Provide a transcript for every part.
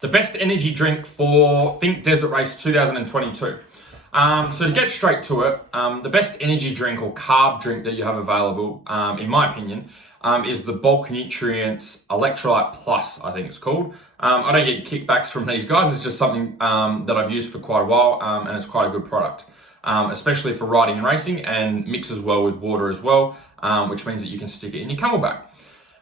The best energy drink for Finke Desert Race 2022. So to get straight to it, the best energy drink or carb drink that you have available, in my opinion, is the Bulk Nutrients Electrolyte Plus, I think it's called. I don't get kickbacks from these guys. It's just something that I've used for quite a while, and it's quite a good product, especially for riding and racing, and mixes well with water as well, which means that you can stick it in your Camelback.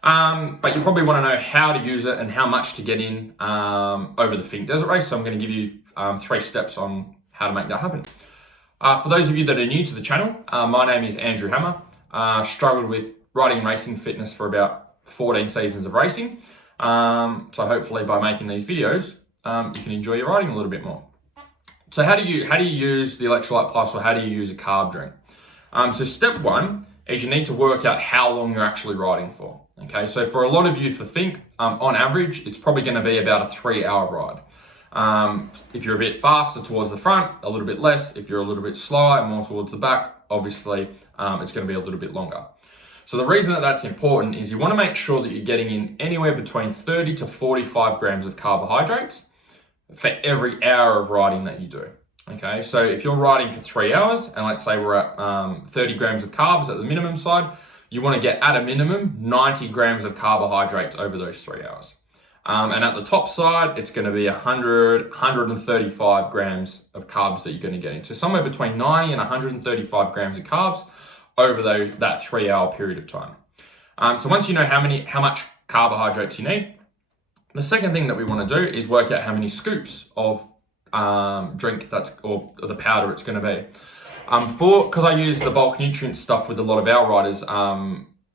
But you probably want to know how to use it and how much to get in over the Finke Desert Race. So I'm going to give you 3 steps on how to make that happen. For those of you that are new to the channel, my name is Andrew Hammer. Struggled with riding and racing fitness for about 14 seasons of racing. So hopefully by making these videos, you can enjoy your riding a little bit more. So how do you use the Electrolyte Plus, or how do you use a carb drink? So step 1 is you need to work out how long you're actually riding for. Okay, so for a lot of you for Finke, on average, it's probably going to be about a 3-hour ride. If you're a bit faster towards the front, a little bit less. If you're a little bit slower and more towards the back, obviously, it's going to be a little bit longer. So the reason that that's important is you want to make sure that you're getting in anywhere between 30 to 45 grams of carbohydrates for every hour of riding that you do. Okay, so if you're riding for 3 hours, and let's say we're at 30 grams of carbs at the minimum side, you want to get at a minimum 90 grams of carbohydrates over those 3 hours. And at the top side, it's going to be 135 grams of carbs that you're going to get into. Somewhere between 90 and 135 grams of carbs over that 3-hour period of time. So once you know how much carbohydrates you need, the second thing that we want to do is work out how many scoops of drink or the powder it's going to be. Because I use the bulk nutrient stuff with a lot of our riders, I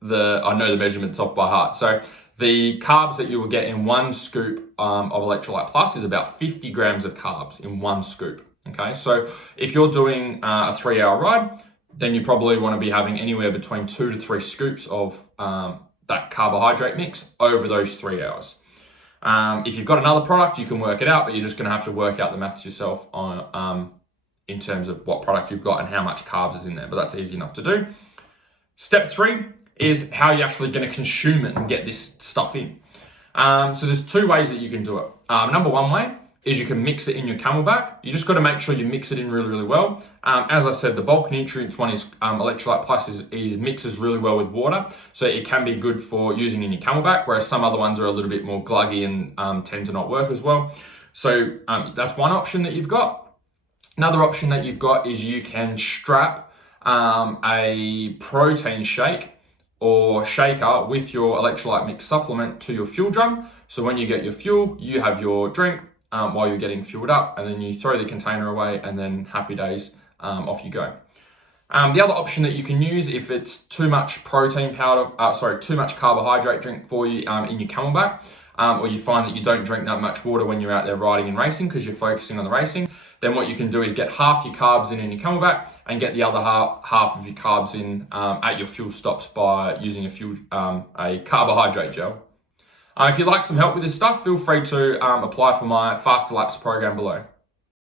know the measurements off by heart. So the carbs that you will get in 1 scoop of Electrolyte Plus is about 50 grams of carbs in 1 scoop. Okay, so if you're doing a 3-hour ride, then you probably want to be having anywhere between 2 to 3 scoops of that carbohydrate mix over those 3 hours. If you've got another product, you can work it out, but you're just going to have to work out the maths yourself on in terms of what product you've got and how much carbs is in there, but that's easy enough to do. Step 3 is how you're actually going to consume it and get this stuff in. So there's 2 ways that you can do it. Number 1 way is you can mix it in your Camelback. You just got to make sure you mix it in really, really well. As I said, the bulk nutrients one is Electrolyte Plus is mixes really well with water, so it can be good for using in your Camelback, whereas some other ones are a little bit more gluggy and tend to not work as well. So that's one option that you've got. Another option that you've got is you can strap a protein shake or shaker with your electrolyte mix supplement to your fuel drum. So when you get your fuel, you have your drink while you're getting fueled up, and then you throw the container away, and then happy days, off you go. The other option that you can use if it's too much too much carbohydrate drink for you in your Camelback, or you find that you don't drink that much water when you're out there riding and racing because you're focusing on the racing, then what you can do is get half your carbs in your Camelback and get the other half of your carbs in at your fuel stops by using a carbohydrate gel. If you'd like some help with this stuff, feel free to apply for my Faster Laps program below.